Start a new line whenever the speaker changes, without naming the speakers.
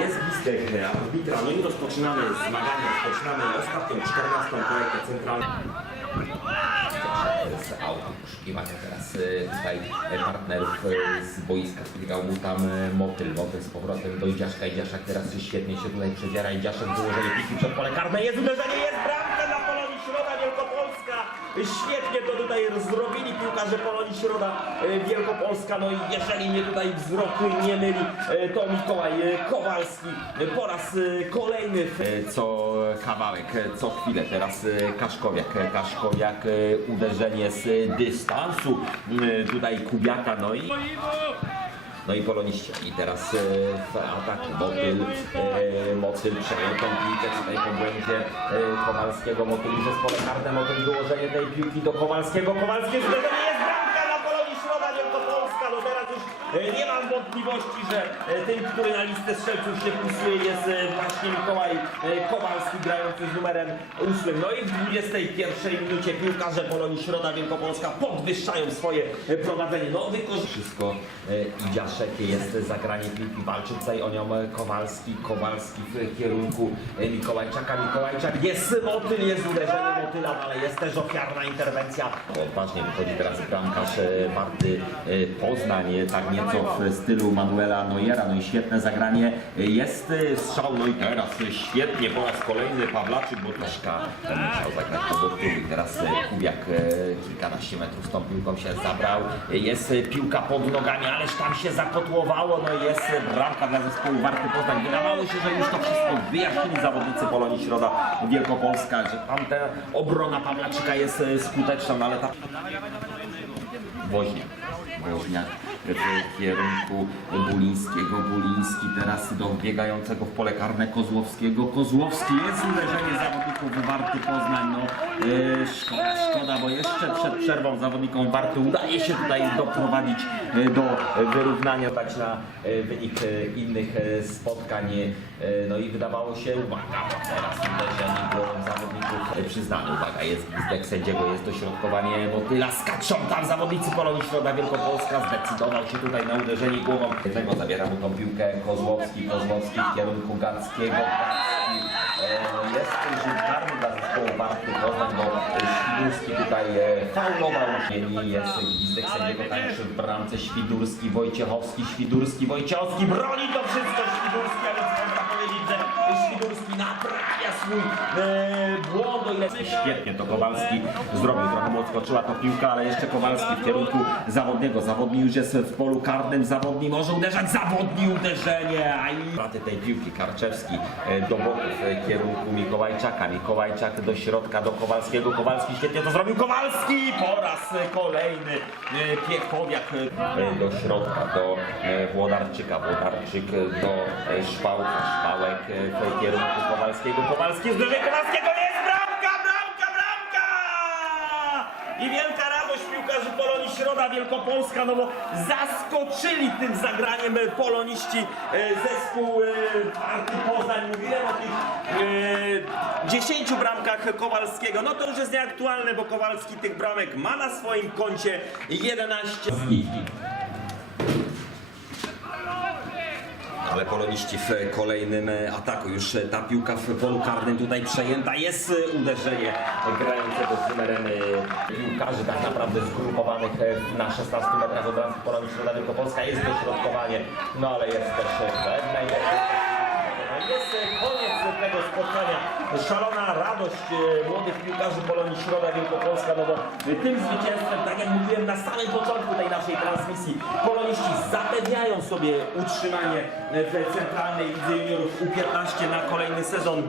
Jest gwizdek arbitra, no i rozpoczynamy zmagania, rozpoczynamy ostatnią 14. kolejkę centralną.
z autu poszukiwania teraz y, tutaj partnerów y, z boiska spotykał mu tam y, motyl, motyl z powrotem do Idziaszka, Idziaszak teraz świetnie się tutaj przedziera, Idziaszek wyłożenie piłki przed pole karne, jest uderzenie, jest bramka świetnie to tutaj zrobili piłkarze Polonii Środa y, Wielkopolska, no i jeżeli mnie tutaj wzrok nie myli, y, to Mikołaj y, Kowalski. Po raz kolejny co kawałek, co chwilę. Teraz Kaszkowiak, Kaszkowiak uderzenie z dystansu, tutaj Kubiaka, no i no i poloniści. I teraz e, w ataku Motyl, e, Motyl przejął tą piłkę tutaj po błędzie e, Kowalskiego. Motyl przez pole karne, Motyl wyłożenie tej piłki do Kowalskiego. Kowalskie zderzenie Teraz już e, nie mam wątpliwości, że e, tym, który na listę strzelców się wpisuje jest e, właśnie Mikołaj Kowalski grający z numerem 8. No i w 21 minucie piłkarze Polonii Środa Wielkopolska podwyższają swoje prowadzenie. No wykorzystuje wszystko e, Idziaszek, jest zagranie piłki, walczy tutaj o nią Kowalski, Kowalski w kierunku Mikołajczaka, Mikołajczak jest motyl, jest uderzenie motyla, ale jest też ofiarna interwencja. Odważnie wychodzi teraz bramkarz e, Warty e, Poznań, e, tak nieco w stylu Manuela Neuera, no i świetne zagranie, jest strzał, no i teraz świetnie po raz kolejny Pawlaczyk, bo ten musiał zagrać tyłu i teraz e, Kubiak e, kilkanaście metrów z tą piłką się zabrał, jest piłka pod nogami, ależ tam się zakotłowało, no jest bramka dla zespołu Warty Poznań. Wydawało się, że już to wszystko wyjaśnili zawodnicy Polonii Środa Wielkopolska, że tam ta obrona Pawlaczyka jest e, skuteczna, no ale ta Woźniak. Woźniak w kierunku Bulińskiego. Buliński teraz do biegającego w pole karne Kozłowskiego. Kozłowski jest uderzenie zawodników Warty Poznań. No, e, szkoda, szkoda, bo jeszcze przed przerwą zawodnikom Warty udaje się tutaj doprowadzić e, do wyrównania, dać na e, wynik innych spotkań. No i wydawało się, uwaga, teraz uderzenie głową zawodników przyznane. Uwaga, jest gwizdek sędziego, jest dośrodkowanie motyla, skaczą tam zawodnicy Polonii Środa Wielkopolska, zdecydował się tutaj na uderzenie głową. Jednego zabiera mu tą piłkę Kozłowski, Kozłowski w kierunku Gackiego, Gacki e, jest rzut karny dla Warty Poznań, bo Świdurski tutaj e, faulował. Mieli jest gwizdek sędziego tańszy w bramce. Świdurski, Wojciechowski, Świdurski, Wojciechowski, broni to wszystko. Świdurski, a więc można powiedzieć, że Świdurski naprawia swój e, błąd, o ile świetnie to Kowalski zrobił, trochę mu odskoczyła to piłka, ale jeszcze Kowalski w kierunku zawodniego, zawodni już jest w polu karnym, zawodni może uderzać, zawodni uderzenie, a i tej piłki, Karczewski e, do boków w kierunku Mikołajczaka, Mikołajczak do środka, do Kowalskiego, Kowalski świetnie to zrobił, Kowalski po raz kolejny Piechowiak e, do środka, do e, Włodarczyka, Włodarczyk do e, Szpałka, Szpałek e, w kierunku Kowalskiego, Kowalski zderzenie Kowalskiego, jest bramka, bramka, bramka! I wielka radość piłkarzy Polonii Środa Wielkopolska, no bo zaskoczyli tym zagraniem e, poloniści e, zespół e, Arty Poznań. Mówiłem o tych e, 10 bramkach Kowalskiego. No to już jest nieaktualne, bo Kowalski tych bramek ma na swoim koncie 11. Ale poloniści w kolejnym e, ataku. Już e, ta piłka w polu karnym tutaj przejęta. Jest e, uderzenie grającego z numerem e, piłkarzy tak naprawdę zgrupowanych e, na 16 metrach od bramki Polonii Środa Wielkopolska. Jest dośrodkowanie, no ale jest też e, najlepiej. Jest tego spotkania. Szalona radość e, młodych piłkarzy Polonii Środa Wielkopolska, no bo e, tym zwycięstwem, tak jak mówiłem na samym początku tej naszej transmisji, poloniści zapewniają sobie utrzymanie e, w centralnej lidze juniorów U15 na kolejny sezon.